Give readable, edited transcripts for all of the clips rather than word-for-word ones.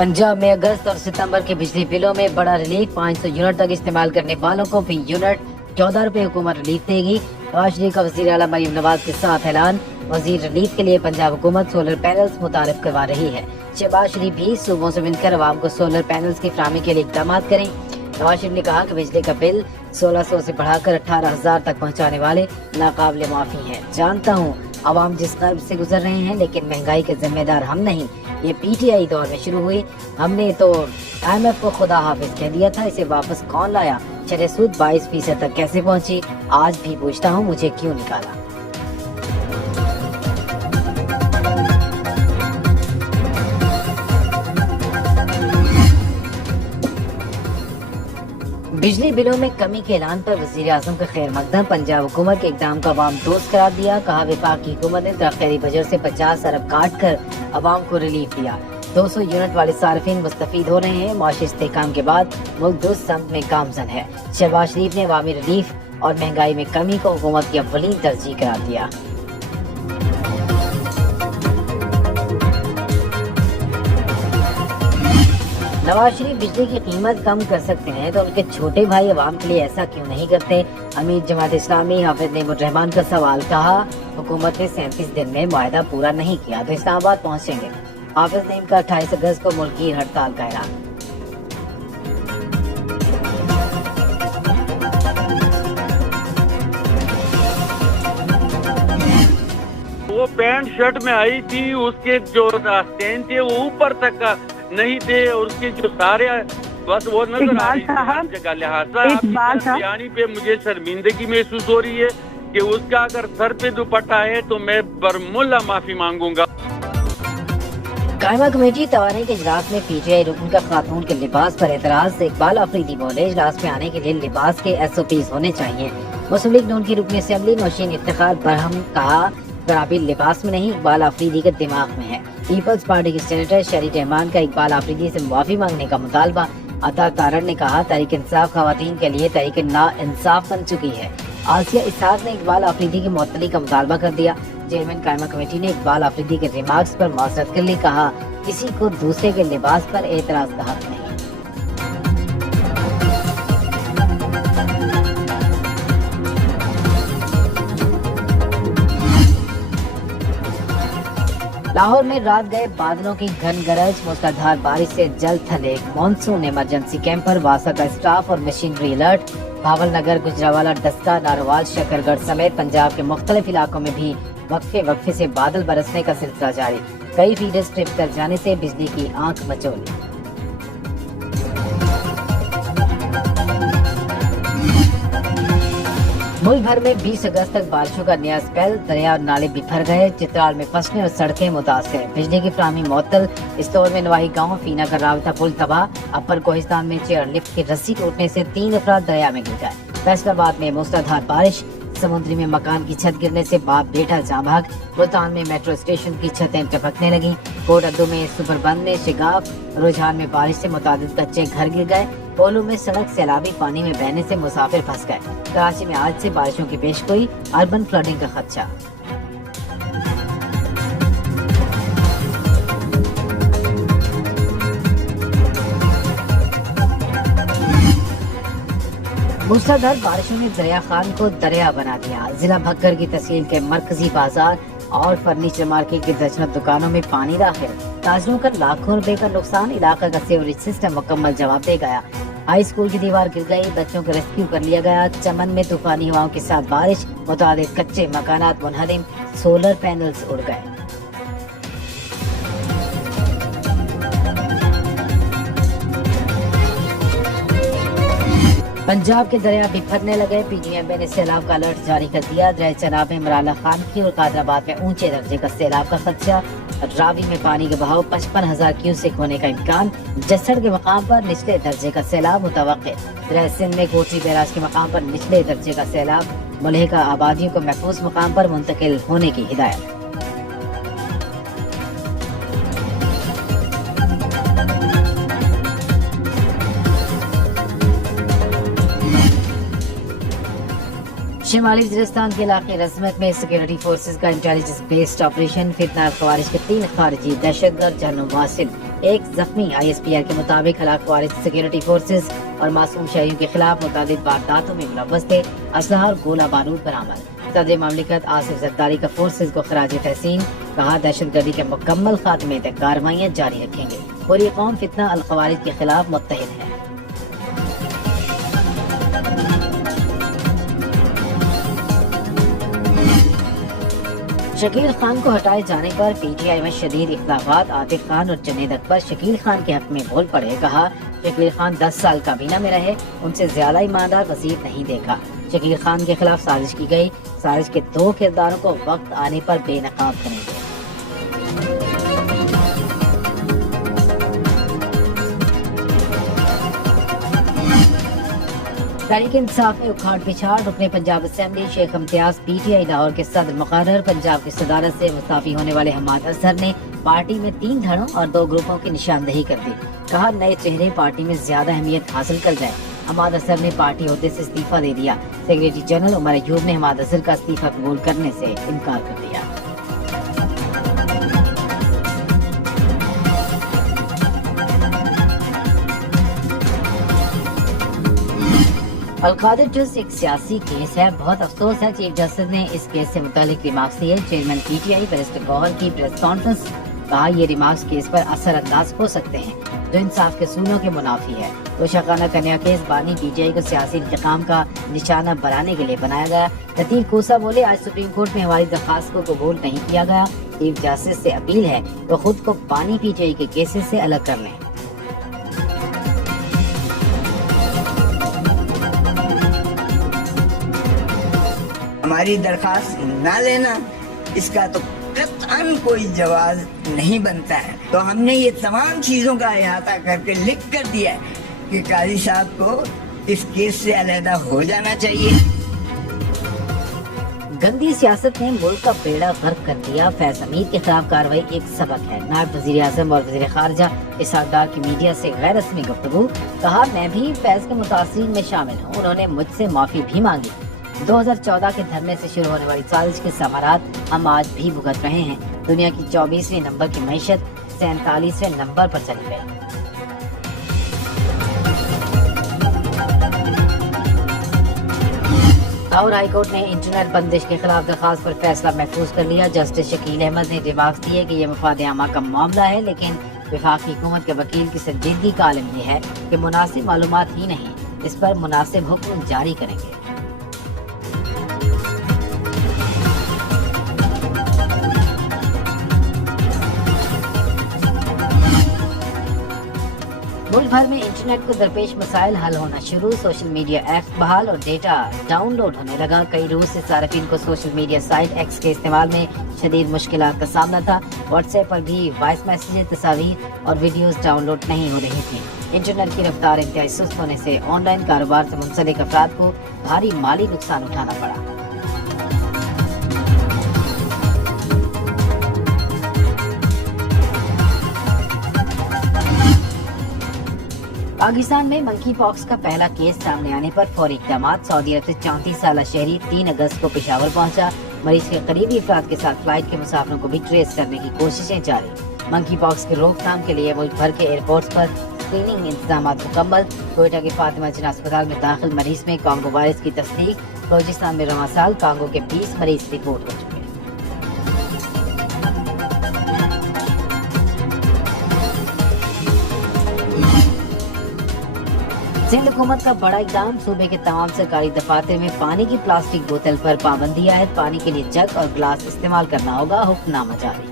पंजाब में अगस्त और सितंबर के बिजली बिलों में बड़ा रिलीफ। 500 यूनिट तक इस्तेमाल करने वालों को फी यूनिट 14 रुपए हुकूमत रिलीफ देगी। नवाज शरीफ का वज़ीर आला मरीम नवाज के साथ ऐलान। वजीर रिलीफ के लिए पंजाब हुकूमत सोलर पैनल्स मुतारिफ करवा रही है। शहबाज शरीफ भी सूबों से मिलकर अवाम को सोलर पैनल्स की फराहमी के लिए इक़दाम करें। नवाज शरीफ ने कहा कि बिजली का बिल 1600 से बढ़ाकर 18,000 तक पहुँचाने वाले नाकाबिल माफ़ी हैं। जानता हूँ अवाम जिस कर्ब से गुजर रहे हैं, लेकिन महंगाई के जिम्मेदार हम नहीं। ये पीटीआई दौर में शुरू हुई। हमने तो IMF को खुदा हाफिज कह दिया था, इसे वापस कौन लाया? चले सूद 22% तक कैसे पहुंची? आज भी पूछता हूं मुझे क्यों निकाला। बिजली बिलों में कमी के ऐलान पर वज़ीर आज़म का खैर मकदम। पंजाब हुकूमत के इक़दाम का अवाम दोस्त करार दिया। कहा वफाक की हुकूमत ने दरख्तरी बजट से 50 अरब काट कर अवाम को रिलीफ दिया। 200 यूनिट वाले सार्फिन मुस्तफीद हो रहे हैं। मुआशी इस्तेहकाम के बाद मुल्क दुरुस्त समत में गामजन है। शहबाज शरीफ ने अवामी रिलीफ और महंगाई में कमी को हुकूमत की अव्वलीन तरजीह करार दिया। नवाज शरीफ बिजली की कीमत कम कर सकते हैं तो उनके छोटे भाई अवाम के लिए ऐसा क्यों नहीं करते? अमीर जमात इस्लामी हाफिज नईमुर्रहमान का सवाल। कहा हुकूमत ने 37 दिन में मुआहदा पूरा नहीं किया तो इस्लामाबाद पहुँचेंगे। हाफिज नईम का 28 अगस्त को मुल्की हड़ताल का ऐलान। वो पैंट शर्ट में आई थी, उसके जो आस्तीन थे वो ऊपर तक नहीं थे और उसके जो सारे बस वो नजर आ रही थी जगह। लिहाजा बयानी पे मुझे शर्मिंदगी महसूस हो रही है कि उसका अगर सर पे दुपट्टा है तो मैं बरमुल्ला माफी मांगूंगा। कायमा कमेटी तवानी के इजलास में पीटीआई रुकन का खातून के लिबास पर एतराज। इकबाल आफरीदी बोले इजलास में आने के लिए लिबास के SOPs होने चाहिए। मुस्लिम लीग नून की रुकन असेंबली नौशीन इफ्तिखार बरहम कहा खराबी लिबास में नहीं इकबाल आफरीदी के दिमाग में है। पीपल्स पार्टी के सेनेटर शरीफ रहमान का इकबाल आफरीदी से मुआफी मांगने का मुतालबा। अता तारड़ ने कहा तहरीक इंसाफ खवातीन के लिए तहरीक ना इंसाफ बन चुकी है। आसिया इसहाक ने इकबाल आफरीदी की मुअत्तली का मुतालबा कर दिया। चेयरमैन कायमा कमेटी ने इकबाल आफरीदी के रिमार्क्स पर माजरत कर ली। कहा किसी को दूसरे के लिबास पर एतराज का हक नहीं। लाहौर में रात गए बादलों की घन गरज। मूसलाधार बारिश से जल्द थले मॉनसून इमरजेंसी कैंप पर वासा का स्टाफ और मशीनरी अलर्ट। भावल नगर, गुजरावाला, डस्का, नारोवाल, शकरगढ़ समेत पंजाब के मुख्तलिफ इलाकों में भी वक्फे से बादल बरसने का सिलसिला जारी। कई फीडर्स ट्रिप कर जाने से बिजली की आंख मचोली। मुल्क भर में 20 अगस्त तक बारिशों का नया स्पेल। दरिया और नाले बिफर गए। चित्राल में फसलें और सड़कें मुतासर। बिजली की फराहमी मुअत्तल। इस दौर में नवाही गाँव फीना का रावता पुल तबाह। अपर कोहिस्तान में चेयर लिफ्ट की रस्सी टूटने से 3 अफराद दरिया में गिर गए। फैसलाबाद में मूसलाधार बारिश। समुद्री में मकान की छत गिरने से बाप बेटा जाँ भाग। मुल्तान में मेट्रो स्टेशन की छतें टपकने लगी। कोट अद्दू में सुपरबंद में शिगाफ। रुझान में बारिश से मुतादिद कच्चे घर गिर गए। पोलो में सड़क सैलाबी पानी में बहने से मुसाफिर फंस गए। कराची में आज से बारिशों की पेशगोई। अर्बन फ्लडिंग का खदशा। मूसलाधार बारिशों ने दरिया खान को दरिया बना दिया। जिला भक्कर की तहसील के मरकजी बाजार और फर्नीचर मार्केट की दर्जनों दुकानों में पानी दाखिल। ताजरों का लाखों रुपए का नुकसान। इलाका का सीवरेज सिस्टम मुकम्मल जवाब दे गया। हाई स्कूल की दीवार गिर गई। बच्चों को रेस्क्यू कर लिया गया। चमन में तूफानी हवाओं के साथ बारिश। मुतादिद कच्चे मकानात मुनहदिम। सोलर पैनल्स उड़ गए। पंजाब के दरिया बिफरने लगे। PGMA ने सैलाब का अलर्ट जारी कर दिया। दरिया चनाब में मराला खान की और कादराबाद में ऊंचे दर्जे का सैलाब का खदशा। रावी में पानी का बहाव 55,000 क्यूसेक होने का इम्कान। जसड़ के मकाम पर निचले दर्जे का सैलाब मुतवक्के। दरिया सिंध में कोटरी बैराज के मकाम पर निचले दर्जे का सैलाब। मुल्हिका आबादियों को महफूज मकाम पर मुंतकिल होने की हिदायत। शिमाली वज़ीरिस्तान के इलाके रज़मत में सिक्योरिटी फोर्सेज का इंटेलिजेंस बेस्ड ऑपरेशन। फितना खवारिज के 3 खारिजी दहशतगर्द जानों वासिल ایک زخمی ISPR کے مطابق ہلاک وارث سیکورٹی فورسز اور معصوم شہریوں کے خلاف متعدد وارداتوں میں ملوث تھے. اسلحہ اور گولہ بارود برآمد. صدر مملکت آصف زرداری کا فورسز کو خراج تحسین. کہا دہشت گردی کے مکمل خاتمے تک کارروائیاں جاری رکھیں گے. پوری قوم فتنہ الخوارج کے خلاف متحد ہے. شکیل خان کو ہٹائے جانے پر PTI میں شدید اختلافات. عاطف خان اور جنید اکبر شکیل خان کے حق میں بول پڑے. کہا شکیل خان 10 سال کابینہ میں رہے, ان سے زیادہ ایماندار وزیر نہیں دیکھا. شکیل خان کے خلاف سازش کی گئی. سازش کے 2 کرداروں کو وقت آنے پر بے نقاب کریں گے. تحریک انصاف میں اکھاڑ پچھاڑ. رکن پنجاب اسمبلی شیخ امتیاز PTI لاہور کے صدر مقرر. پنجاب کی صدارت سے مستعفی ہونے والے حماد اظہر نے پارٹی میں 3 دھڑوں اور 2 گروپوں کی نشاندہی کر دی. کہا نئے چہرے پارٹی میں زیادہ اہمیت حاصل کر جائے. حماد اظہر نے پارٹی عہدے سے استعفیٰ دے دیا. سیکریٹری جنرل عمر ایوب نے حماد اظہر کا استعفیٰ قبول کرنے سے انکار کر دیا. القادر جز ایک سیاسی کیس ہے. بہت افسوس ہے چیف جسٹس نے اس کیس سے متعلق ریمارکس دیے. چیئرمین PTI بیرسٹر گوہر کی پریس کانفرنس. کہا یہ ریمارکس کیس پر اثر انداز ہو سکتے ہیں جو انصاف کے اصولوں کے منافی ہے. توشہ کنیا کیس بانی PTI کو سیاسی انتقام کا نشانہ بنانے کے لیے بنایا گیا. لطیف کوسا بولے آج سپریم کورٹ میں ہماری درخواست کو قبول نہیں کیا گیا. چیف جسٹس سے اپیل ہے وہ خود کو بانی PTI کے کیسز سے الگ کر لیں. ہماری درخواست نہ لینا اس کا تو قطعاً کوئی جواز نہیں بنتا ہے. تو ہم نے یہ تمام چیزوں کا احاطہ کر کے لکھ کر دیا ہے کہ قاضی صاحب کو اس کیس سے علیحدہ ہو جانا چاہیے. گندی سیاست نے ملک کا بیڑا غرق کر دیا. فیض حمید کے خلاف کارروائی ایک سبق ہے. نائب وزیر اعظم اور وزیر خارجہ اسحاق ڈار کی میڈیا سے غیر رسمی گفتگو. کہا میں بھی فیض کے متاثرین میں شامل ہوں. انہوں نے مجھ سے معافی بھی مانگی. 2014 کے دھرنے سے شروع ہونے والی سازش کے ثمرات ہم آج بھی بھگت رہے ہیں. دنیا کی 24ویں نمبر کی معیشت 47ویں نمبر پر چلی گئی. لاہور ہائی کورٹ نے انٹرنیٹ بندش کے خلاف درخواست پر فیصلہ محفوظ کر لیا. جسٹس شکیل احمد نے ریمارکس دیے کہ یہ مفاد عامہ کا معاملہ ہے, لیکن وفاقی حکومت کے وکیل کی سنجیدگی کا عالم یہ ہے کہ مناسب معلومات ہی نہیں, اس پر مناسب حکم جاری کریں گے. ملک بھر میں انٹرنیٹ کو درپیش مسائل حل ہونا شروع. سوشل میڈیا ایپس بحال اور ڈیٹا ڈاؤن لوڈ ہونے لگا. کئی روز سے صارفین کو سوشل میڈیا سائٹ ایکس کے استعمال میں شدید مشکلات کا سامنا تھا. واٹس ایپ پر بھی وائس میسیجز, تصاویر اور ویڈیوز ڈاؤن لوڈ نہیں ہو رہی تھیں. انٹرنیٹ کی رفتار انتہائی سست ہونے سے آن لائن کاروبار سے منسلک افراد کو بھاری مالی نقصان اٹھانا پڑا. پاکستان میں منکی پاکس کا پہلا کیس سامنے آنے پر فوری اقدامات. سعودی عرب سے 34 سالہ شہری 3 اگست کو پشاور پہنچا. مریض کے قریبی افراد کے ساتھ فلائٹ کے مسافروں کو بھی ٹریس کرنے کی کوششیں جاری. منکی پاکس کی روک تھام کے لیے ملک بھر کے ایئرپورٹس پر اسکریننگ انتظامات مکمل. کوئٹہ کے فاطمہ جناح اسپتال میں داخل مریض میں کانگو وائرس کی تصدیق. بلوچستان میں رواں سال کانگو کے 20 مریض رپورٹ ہو چکے. سندھ حکومت کا بڑا اقدام. صوبے کے تمام سرکاری دفاتر میں پانی کی پلاسٹک بوتل پر پابندی عائد. پانی کے لیے جگ اور گلاس استعمال کرنا ہوگا. حکم نامہ جاری.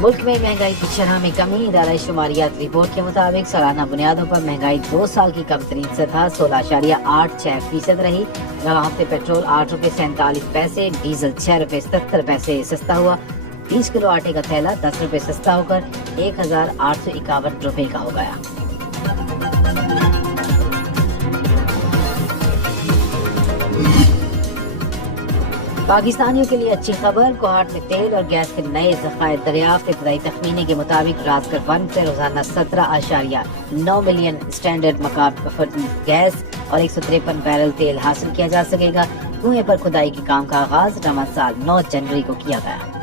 ملک میں مہنگائی کی شرح میں کمی. ادارہ شماریات رپورٹ کے مطابق سالانہ بنیادوں پر مہنگائی 2 سال کی کم ترین سطح 16.86% رہی. رواں ہفتے پیٹرول 8 روپے 47 پیسے, ڈیزل 6 روپے 77 پیسے سستا ہوا. 20 کلو آٹے کا تھیلا 10 روپے سستا ہو کر 1851 روپے کا ہو گیا. پاکستانیوں کے لیے اچھی خبر. کوہاٹ میں تیل اور گیس کے نئے ذخائر دریافت. ابتدائی تخمینے کے مطابق رازکر 1 سے روزانہ 17.9 ملین اسٹینڈرڈ مکعب گیس और 153 बैरल तेल हासिल किया जा सकेगा। कुएं पर खुदाई के काम का आगाज रमज़ान साल 9 जनवरी को किया गया।